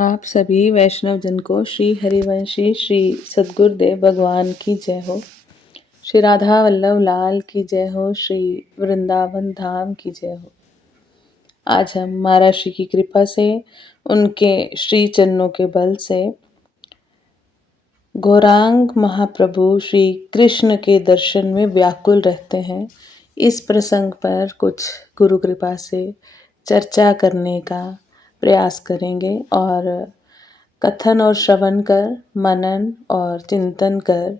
आप सभी वैष्णव जन को श्री हरिवंशी श्री सद्गुरुदेव भगवान की जय हो। श्री राधा वल्लभ लाल की जय हो। श्री वृंदावन धाम की जय हो। आज हम महाराज श्री की कृपा से, उनके श्री चरणों के बल से गौरांग महाप्रभु श्री कृष्ण के दर्शन में व्याकुल रहते हैं। इस प्रसंग पर कुछ गुरु कृपा से चर्चा करने का प्रयास करेंगे और कथन और श्रवण कर, मनन और चिंतन कर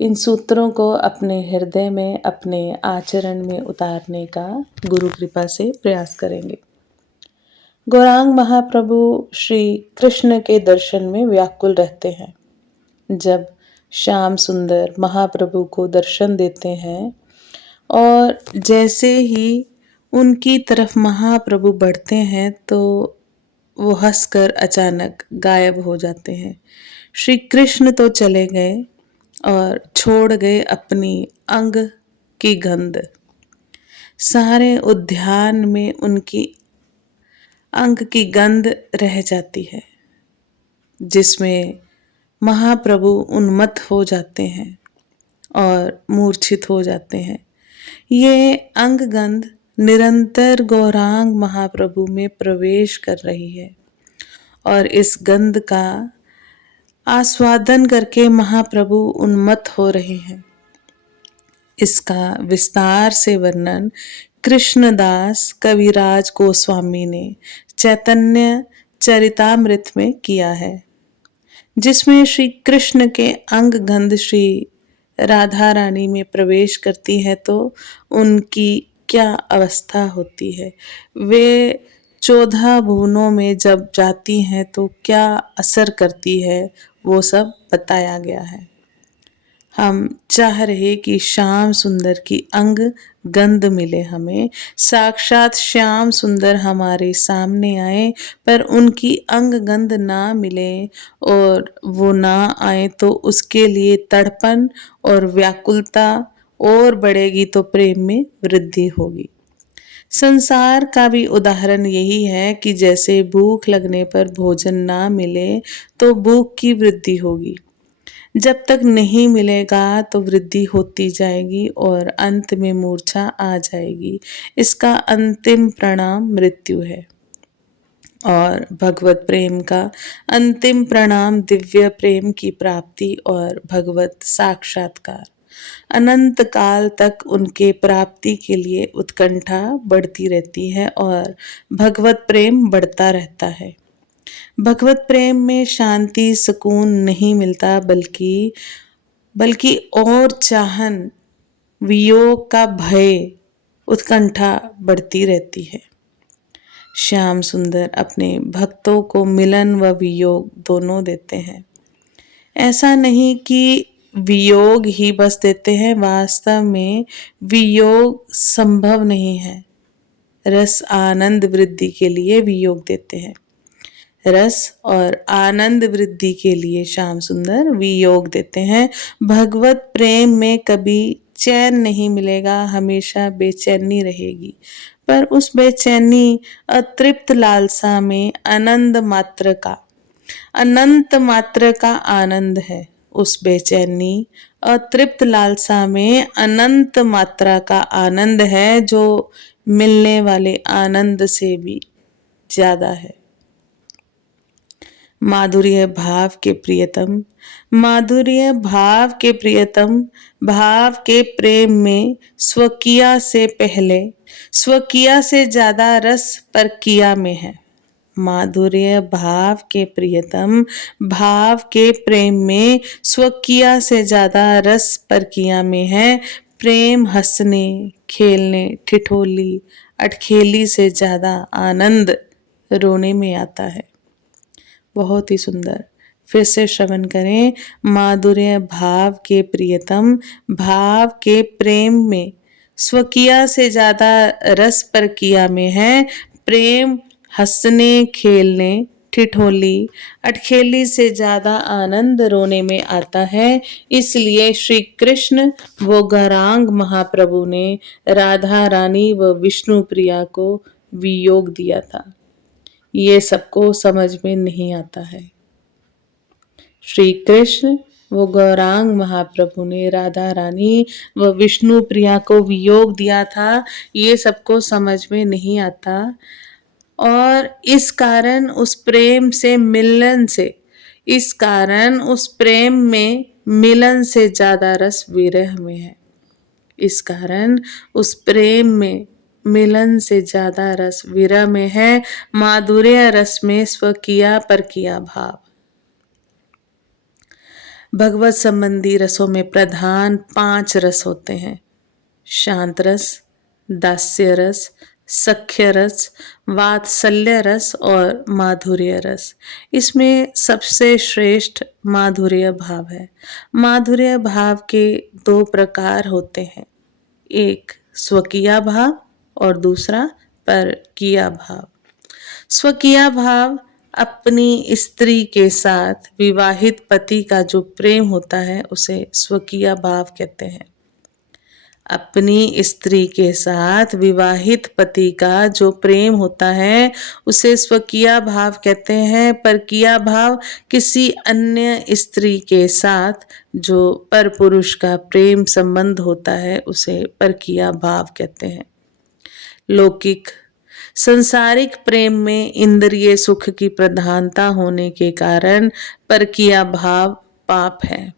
इन सूत्रों को अपने हृदय में, अपने आचरण में उतारने का गुरु कृपा से प्रयास करेंगे। गौरांग महाप्रभु श्री कृष्ण के दर्शन में व्याकुल रहते हैं। जब श्याम सुंदर महाप्रभु को दर्शन देते हैं और जैसे ही उनकी तरफ महाप्रभु बढ़ते हैं तो वो हंसकर अचानक गायब हो जाते हैं। श्री कृष्ण तो चले गए और छोड़ गए अपनी अंग की गंध। सारे उद्यान में उनकी अंग की गंध रह जाती है, जिसमें महाप्रभु उन्मत्त हो जाते हैं और मूर्छित हो जाते हैं। ये अंग गंध निरंतर गौरांग महाप्रभु में प्रवेश कर रही है और इस गंध का आस्वादन करके महाप्रभु उन्मत्त हो रहे हैं। इसका विस्तार से वर्णन कृष्णदास कविराज गोस्वामी ने चैतन्य चरितामृत में किया है, जिसमें श्री कृष्ण के अंग गंध श्री राधा रानी में प्रवेश करती है तो उनकी क्या अवस्था होती है। वे 14 भुवनों में जब जाती हैं तो क्या असर करती है, वो सब बताया गया है। हम चाह रहे कि श्याम सुंदर की अंग गंध मिले हमें, साक्षात श्याम सुंदर हमारे सामने आए, पर उनकी अंग गंध ना मिले और वो ना आए तो उसके लिए तड़पन और व्याकुलता और बढ़ेगी तो प्रेम में वृद्धि होगी। संसार का भी उदाहरण यही है कि जैसे भूख लगने पर भोजन ना मिले तो भूख की वृद्धि होगी, जब तक नहीं मिलेगा तो वृद्धि होती जाएगी और अंत में मूर्छा आ जाएगी। इसका अंतिम परिणाम मृत्यु है और भगवत प्रेम का अंतिम परिणाम दिव्य प्रेम की प्राप्ति और भगवत साक्षात्कार। अनंत काल तक उनके प्राप्ति के लिए उत्कंठा बढ़ती रहती है और भगवत प्रेम बढ़ता रहता है। भगवत प्रेम में शांति सुकून नहीं मिलता, बल्कि और चाहन, वियोग का भय, उत्कंठा बढ़ती रहती है। श्याम सुंदर अपने भक्तों को मिलन व वियोग दोनों देते हैं। ऐसा नहीं कि वियोग ही बस देते हैं, वास्तव में वियोग संभव नहीं है। रस आनंद वृद्धि के लिए वियोग देते हैं। रस और आनंद वृद्धि के लिए श्याम सुंदर वियोग देते हैं। भगवत प्रेम में कभी चैन नहीं मिलेगा, हमेशा बेचैनी रहेगी, पर उस बेचैनी अतृप्त लालसा में अनंत मात्र का आनंद है। उस बेचैनी अतृप्त लालसा में अनंत मात्रा का आनंद है, जो मिलने वाले आनंद से भी ज्यादा है। माधुर्य भाव के प्रियतम, माधुर्य भाव के प्रियतम, भाव के प्रेम में स्वकिया से पहले, स्वकिया से ज्यादा रस परकिया में है। माधुर्य भाव के प्रियतम, भाव के प्रेम में स्वकिया से ज्यादा रस परकिया में है। प्रेम हंसने, खेलने, ठिठोली, अटखेली से ज्यादा आनंद रोने में आता है। बहुत ही सुंदर। फिर से श्रवण करें। माधुर्य भाव के प्रियतम, भाव के प्रेम में स्वकिया से ज्यादा रस परकिया में है। प्रेम हंसने, खेलने, ठिठोली, अटखेली से ज्यादा आनंद रोने में आता है। इसलिए श्री कृष्ण व गौरांग महाप्रभु ने राधा रानी व विष्णु प्रिया को वियोग दिया था। ये सबको समझ में नहीं आता है। श्री कृष्ण वो गौरांग महाप्रभु ने राधा रानी व विष्णु प्रिया को वियोग दिया था, ये सबको समझ में नहीं आता। और इस कारण उस प्रेम से मिलन से, इस कारण उस प्रेम में मिलन से ज्यादा रस विरह में है। इस कारण उस प्रेम में मिलन से ज्यादा रस विरह में है। माधुर्य रस में स्वकिया परकिया भाव। भगवत संबंधी रसों में प्रधान 5 रस होते हैं: शांत रस, दास्य रस, सख्य रस, वात्सल्य रस और माधुर्य रस। इसमें सबसे श्रेष्ठ माधुर्य भाव है। माधुर्य भाव के 2 प्रकार होते हैं, एक स्वकीय भाव और दूसरा परकीय भाव। स्वकीय भाव अपनी स्त्री के साथ विवाहित पति का जो प्रेम होता है उसे स्वकीय भाव कहते हैं। अपनी स्त्री के साथ विवाहित पति का जो प्रेम होता है उसे स्वकीय भाव कहते हैं। परकीय भाव किसी अन्य स्त्री के साथ जो परपुरुष का प्रेम संबंध होता है उसे परकीय भाव कहते हैं। लौकिक संसारिक प्रेम में इंद्रिय सुख की प्रधानता होने के कारण परकीय भाव पाप है,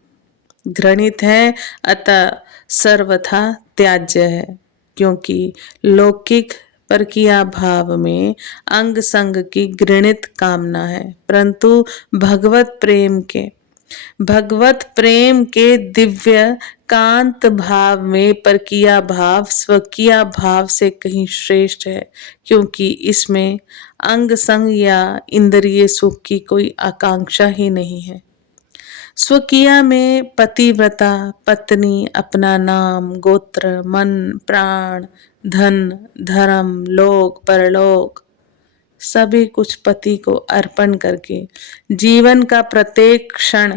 घृणित है, अतः सर्वथा त्याज्य है। क्योंकि लौकिक परकीय भाव में अंग संग की घृणित कामना है, परंतु भगवत प्रेम के दिव्य कांत भाव में परकीय भाव स्वकीय भाव से कहीं श्रेष्ठ है, क्योंकि इसमें अंग संग या इंद्रिय सुख की कोई आकांक्षा ही नहीं है। स्वकीय में पतिव्रता पत्नी अपना नाम, गोत्र, मन, प्राण, धन, धर्म, लोक परलोक सभी कुछ पति को अर्पण करके जीवन का प्रत्येक क्षण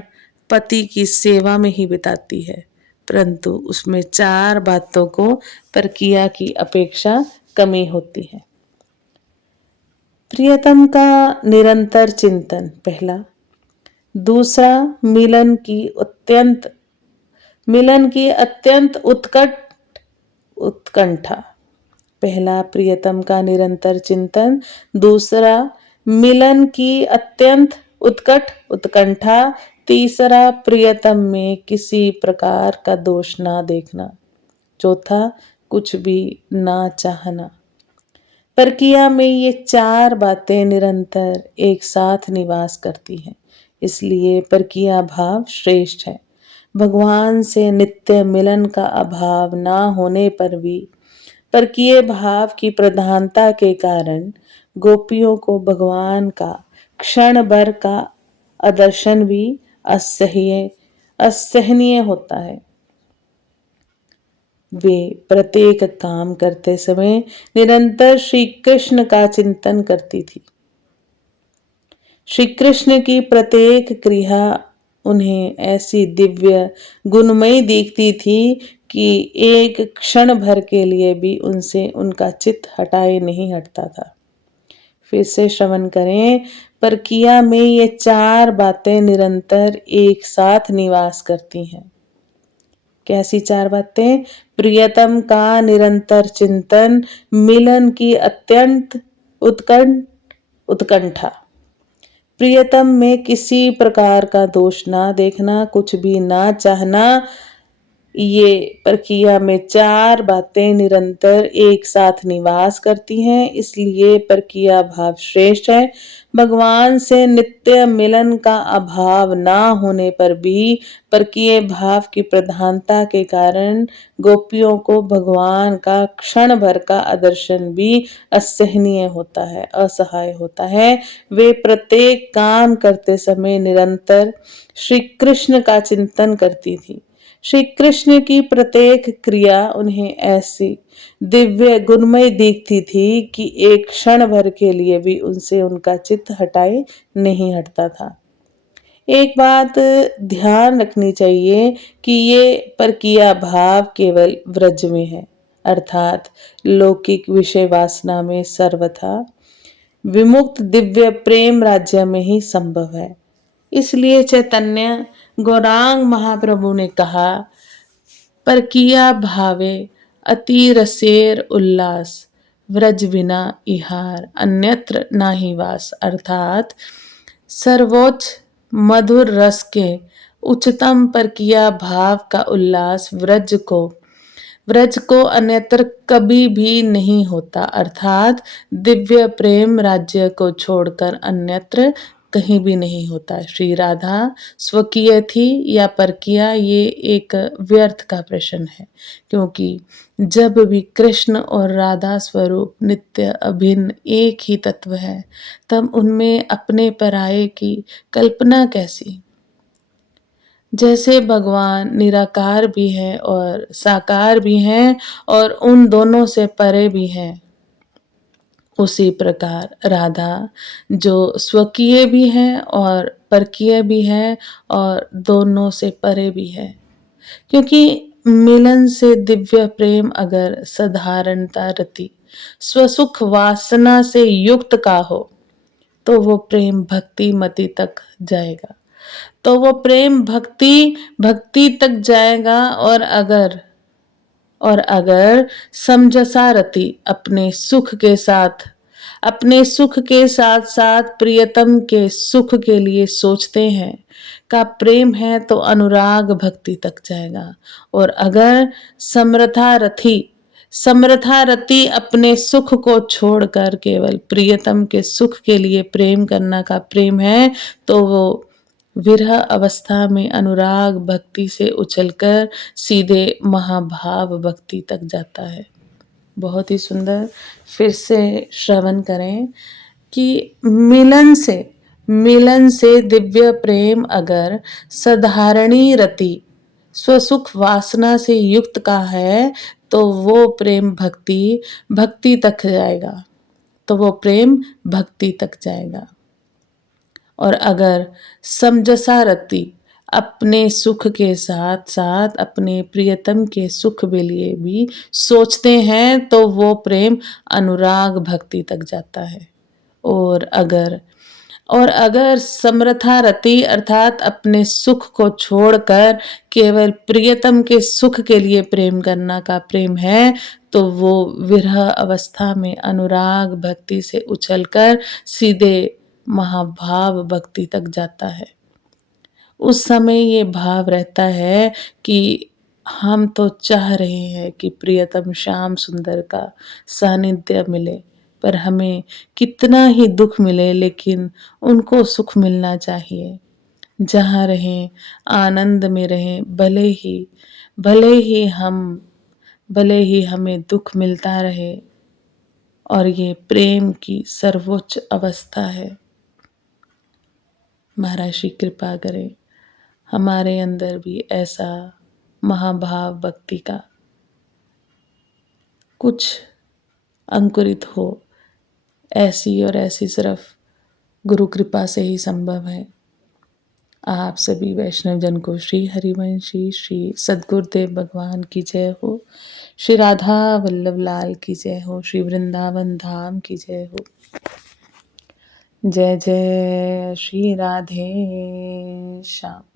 पति की सेवा में ही बिताती है, परंतु उसमें 4 बातों को परकीय की अपेक्षा कमी होती है। प्रियतम का निरंतर चिंतन पहला। दूसरा, मिलन की अत्यंत उत्कंठा। पहला, प्रियतम का निरंतर चिंतन। दूसरा, मिलन की अत्यंत उत्कंठा। तीसरा, प्रियतम में किसी प्रकार का दोष ना देखना। चौथा, कुछ भी ना चाहना। परकीय में ये 4 बातें निरंतर एक साथ निवास करती हैं, इसलिए परकीय भाव श्रेष्ठ है। भगवान से नित्य मिलन का अभाव ना होने पर भी परकीय भाव की प्रधानता के कारण गोपियों को भगवान का क्षण भर का आदर्शन भी असहनीय होता है। वे प्रत्येक काम करते समय निरंतर श्री कृष्ण का चिंतन करती थी। श्री कृष्ण की प्रत्येक क्रिया उन्हें ऐसी दिव्य गुणमयी दिखती थी कि एक क्षण भर के लिए भी उनसे उनका चित्त हटाए नहीं हटता था। फिर से श्रवण करें। परकीय में ये 4 बातें निरंतर एक साथ निवास करती हैं। कैसी 4 बातें? प्रियतम का निरंतर चिंतन, मिलन की अत्यंत उत्कंठा, प्रियतम में किसी प्रकार का दोष ना देखना, कुछ भी ना चाहना। ये परकीय में 4 बातें निरंतर एक साथ निवास करती हैं, इसलिए परकीय भाव श्रेष्ठ है। भगवान से नित्य मिलन का अभाव ना होने पर भी परकीय भाव की प्रधानता के कारण गोपियों को भगवान का क्षण भर का आदर्शन भी असहनीय होता है, असहाय होता है। वे प्रत्येक काम करते समय निरंतर श्री कृष्ण का चिंतन करती थी। श्री कृष्ण की प्रत्येक क्रिया उन्हें ऐसी दिव्य गुणमय दिखती थी कि एक क्षण भर के लिए भी उनसे उनका चित्त हटाए नहीं हटता था। एक बात ध्यान रखनी चाहिए कि ये परकीय भाव केवल व्रज में है, अर्थात लौकिक विषय वासना में सर्वथा विमुक्त दिव्य प्रेम राज्य में ही संभव है। इसलिए चैतन्य गौरांग महाप्रभु ने कहा, पर किया भावे अति रसेर उल्लास, व्रज बिना इहार अन्यत्र नाही वास। अर्थात सर्वोच्च मधुर रस के उच्चतम पर किया भाव का उल्लास व्रज को अन्यत्र कभी भी नहीं होता। अर्थात दिव्य प्रेम राज्य को छोड़कर अन्यत्र कहीं भी नहीं होता। श्री राधा स्वकीय थी या परकीय, ये एक व्यर्थ का प्रश्न है, क्योंकि जब भी कृष्ण और राधा स्वरूप नित्य अभिन्न एक ही तत्व है, तब उनमें अपने पराये की कल्पना कैसी। जैसे भगवान निराकार भी है और साकार भी हैं और उन दोनों से परे भी हैं, उसी प्रकार राधा जो स्वकीय भी है और परकीय भी है और दोनों से परे भी है। क्योंकि मिलन से दिव्य प्रेम अगर साधारणता रति स्वसुख वासना से युक्त का हो, तो वो प्रेम भक्ति मति तक जाएगा, तो वो प्रेम भक्ति तक जाएगा। और अगर समझसा रति अपने सुख के साथ साथ प्रियतम के सुख के लिए सोचते हैं का प्रेम है, तो अनुराग भक्ति तक जाएगा। और अगर समर्था रति अपने सुख को छोड़कर केवल प्रियतम के सुख के लिए प्रेम करना का प्रेम है, तो वो विरह अवस्था में अनुराग भक्ति से उछलकर सीधे महाभाव भक्ति तक जाता है। बहुत ही सुंदर, फिर से श्रवण करें कि मिलन से दिव्य प्रेम अगर साधारणी रति स्वसुख वासना से युक्त का है, तो वो प्रेम भक्ति तक जाएगा, और अगर समझसा रति अपने सुख के साथ साथ अपने प्रियतम के सुख के लिए भी सोचते हैं, तो वो प्रेम अनुराग भक्ति तक जाता है। और अगर समर्था रति अर्थात अपने सुख को छोड़कर केवल प्रियतम के सुख के लिए प्रेम करना का प्रेम है, तो वो विरह अवस्था में अनुराग भक्ति से उछलकर सीधे महाभाव भक्ति तक जाता है। उस समय ये भाव रहता है कि हम तो चाह रहे हैं कि प्रियतम श्याम सुंदर का सानिध्य मिले, पर हमें कितना ही दुख मिले, लेकिन उनको सुख मिलना चाहिए। जहाँ रहें आनंद में रहें, भले ही हमें दुख मिलता रहे। और ये प्रेम की सर्वोच्च अवस्था है। महाराज श्री कृपा करें हमारे अंदर भी ऐसा महाभाव भक्ति का कुछ अंकुरित हो। ऐसी सिर्फ गुरु कृपा से ही संभव है। आप सभी वैष्णव जन को श्री हरिवंशी श्री सद्गुरुदेव भगवान की जय हो। श्री राधा वल्लभ लाल की जय हो। श्री वृंदावन धाम की जय हो। जय जय श्री राधे श्याम।